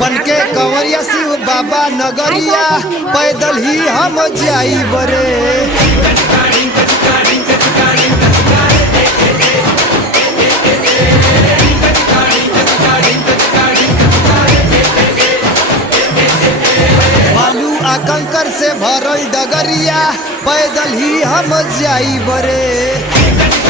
बनके कंवरिया शिव बाबा नगरिया पैदल ही हम जाई बरे। बालू आ कंकर से भरल डगरिया पैदल ही हम जाई बरे।